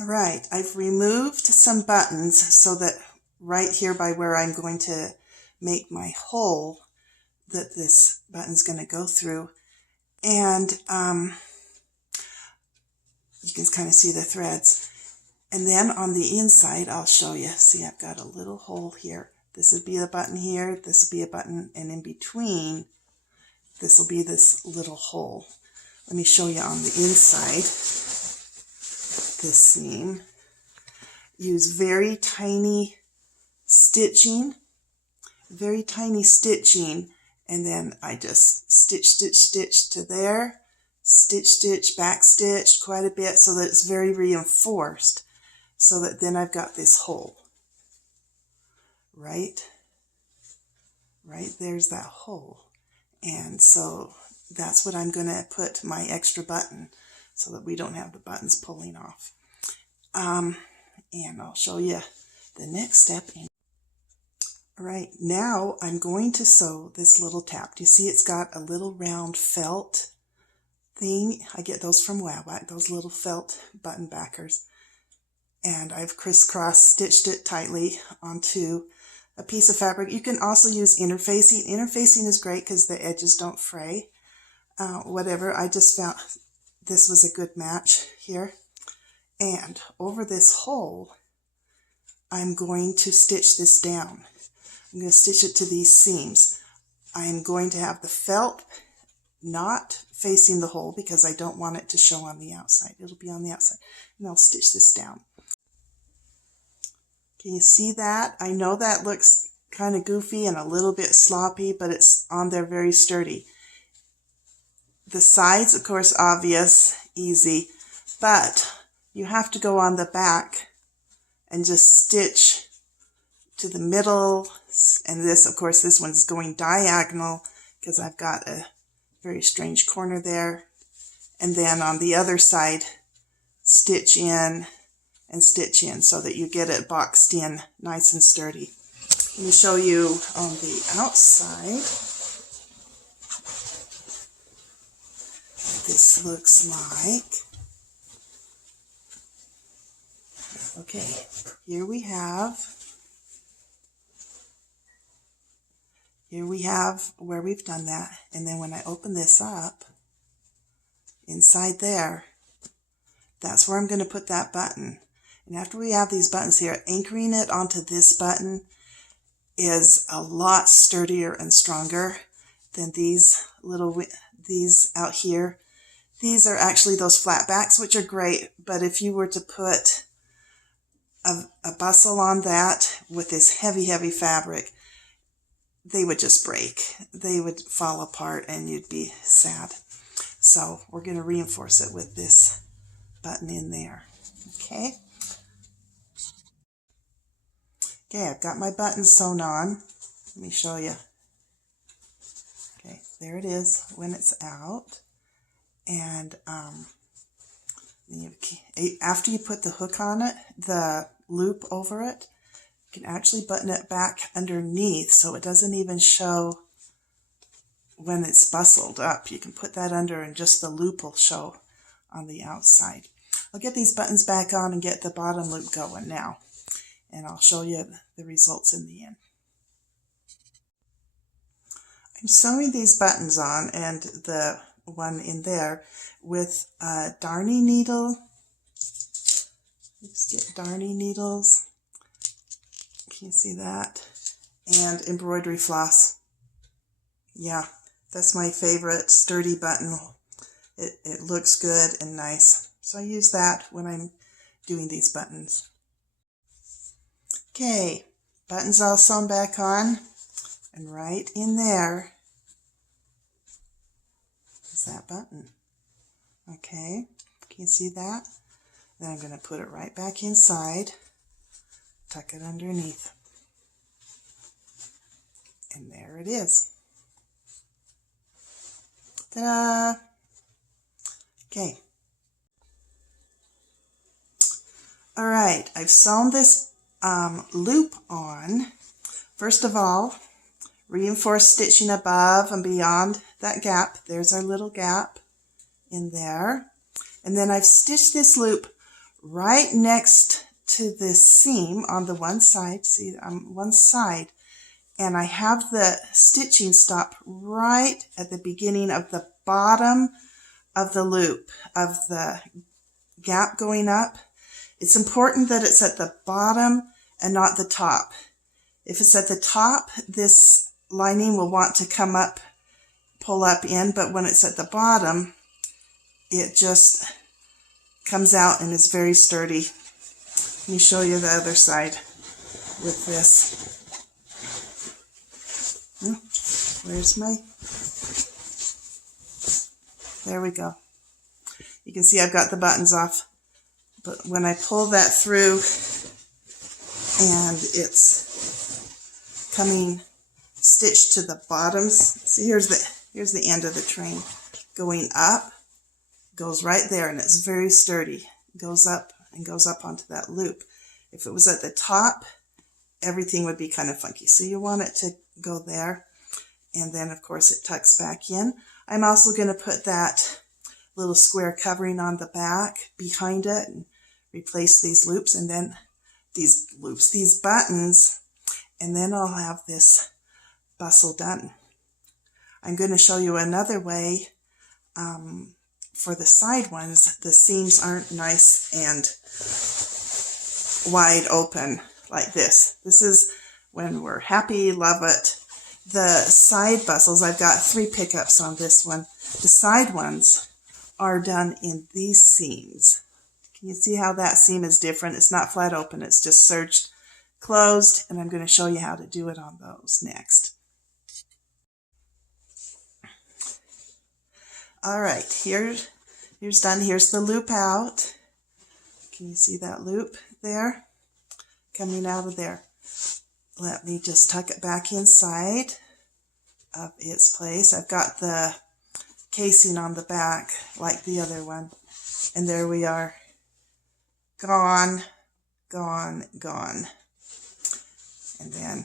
All right, I've removed some buttons so that right here by where I'm going to make my hole that this button's going to go through, and you can kind of see the threads. And then on the inside, I'll show you. See, I've got a little hole here. This would be a button here, this would be a button, and in between, this will be this little hole. Let me show you on the inside, this seam. Use very tiny stitching, and then I just stitch to there, stitch, back stitch quite a bit so that it's very reinforced, so that then I've got this hole. Right there's that hole. And so that's what I'm going to put my extra button so that we don't have the buttons pulling off. And I'll show you the next step. All right, now I'm going to sew this little tab. Do you see it's got a little round felt thing? I get those from Whack, those little felt button backers. And I've crisscross stitched it tightly onto a piece of fabric. You can also use interfacing. Interfacing is great because the edges don't fray. Whatever, I just found this was a good match here. And over this hole, I'm going to stitch this down. I'm going to stitch it to these seams. I'm going to have the felt not facing the hole because I don't want it to show on the outside. It'll be on the outside. And I'll stitch this down. Can you see that? I know that looks kind of goofy and a little bit sloppy, but it's on there very sturdy. The sides, of course, obvious, easy, but you have to go on the back and just stitch to the middle. And this, of course, this one's going diagonal because I've got a very strange corner there. And then on the other side, stitch in and stitch in so that you get it boxed in nice and sturdy. Let me show you on the outside what this looks like. Okay, here we have where we've done that. And then when I open this up, inside there, that's where I'm going to put that button. And after we have these buttons here, anchoring it onto this button is a lot sturdier and stronger than these out here. These are actually those flat backs, which are great, but if you were to put a bustle on that with this heavy fabric, they would just break. They would fall apart and you'd be sad. So we're going to reinforce it with this button in there. Okay. Okay, I've got my button sewn on. Let me show you. Okay, there it is when it's out. And after you put the hook on it, the loop over it, you can actually button it back underneath so it doesn't even show when it's bustled up. You can put that under and just the loop will show on the outside. I'll get these buttons back on and get the bottom loop going now. And I'll show you the results in the end. I'm sewing these buttons on and the one in there with a darning needle. Just get darning needles. Can you see that? And embroidery floss. Yeah, that's my favorite sturdy button. It looks good and nice. So I use that when I'm doing these buttons. Okay, buttons all sewn back on, and right in there is that button. Okay, can you see that? Then I'm going to put it right back inside, tuck it underneath, and there it is. Ta-da! Okay. All right, I've sewn this loop on. First of all, reinforce stitching above and beyond that gap. There's our little gap in there. And then I've stitched this loop right next to this seam on the one side. See, on one side. And I have the stitching stop right at the beginning of the bottom of the loop of the gap going up. It's important that it's at the bottom and not the top. If it's at the top, this lining will want to come up, pull up in, but when it's at the bottom, it just comes out and is very sturdy. Let me show you the other side with this. Where's my, there we go. You can see I've got the buttons off, but when I pull that through and it's coming stitched to the bottoms, see here's the end of the train going up, goes right there, and it's very sturdy. Goes up and goes up onto that loop. If it was at the top, everything would be kind of funky. So you want it to go there. And then, of course, it tucks back in. I'm also going to put that little square covering on the back behind it and replace these loops and then these buttons, and then I'll have this bustle done. I'm going to show you another way. For the side ones, the seams aren't nice and wide open like this. This is when we're happy, love it. The side bustles, I've got 3 pickups on this one. The side ones are done in these seams. Can you see how that seam is different? It's not flat open, it's just serged closed, and I'm going to show you how to do it on those next. All right, here's done. Here's the loop out. Can you see that loop there? Coming out of there. Let me just tuck it back inside of its place. I've got the casing on the back like the other one. And there we are. Gone, gone, gone. And then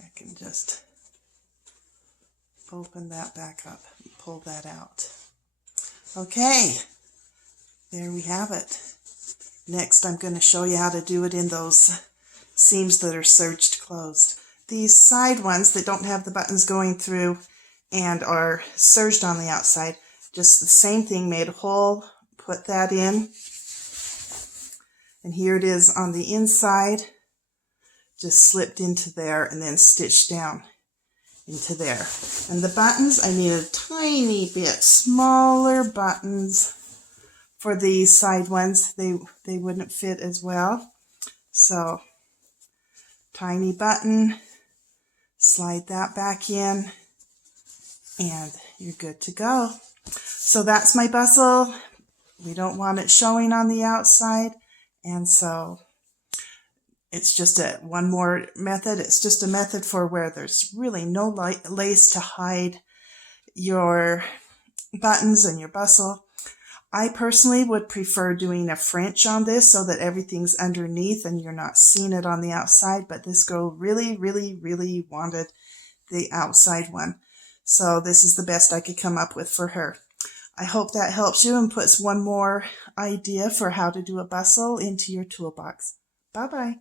I can just open that back up and pull that out. Okay, there we have it. Next, I'm going to show you how to do it in those seams that are serged closed. These side ones that don't have the buttons going through and are serged on the outside, just the same thing, made a hole, put that in, and here it is on the inside, just slipped into there and then stitched down into there. And the buttons, I need a tiny bit smaller buttons for these side ones. They wouldn't fit as well. So, tiny button, slide that back in, and you're good to go. So that's my bustle. We don't want it showing on the outside, and so it's just one more method. It's just a method for where there's really no lace to hide your buttons and your bustle. I personally would prefer doing a French on this so that everything's underneath and you're not seeing it on the outside, but this girl really, really, really wanted the outside one. So this is the best I could come up with for her. I hope that helps you and puts one more idea for how to do a bustle into your toolbox. Bye-bye.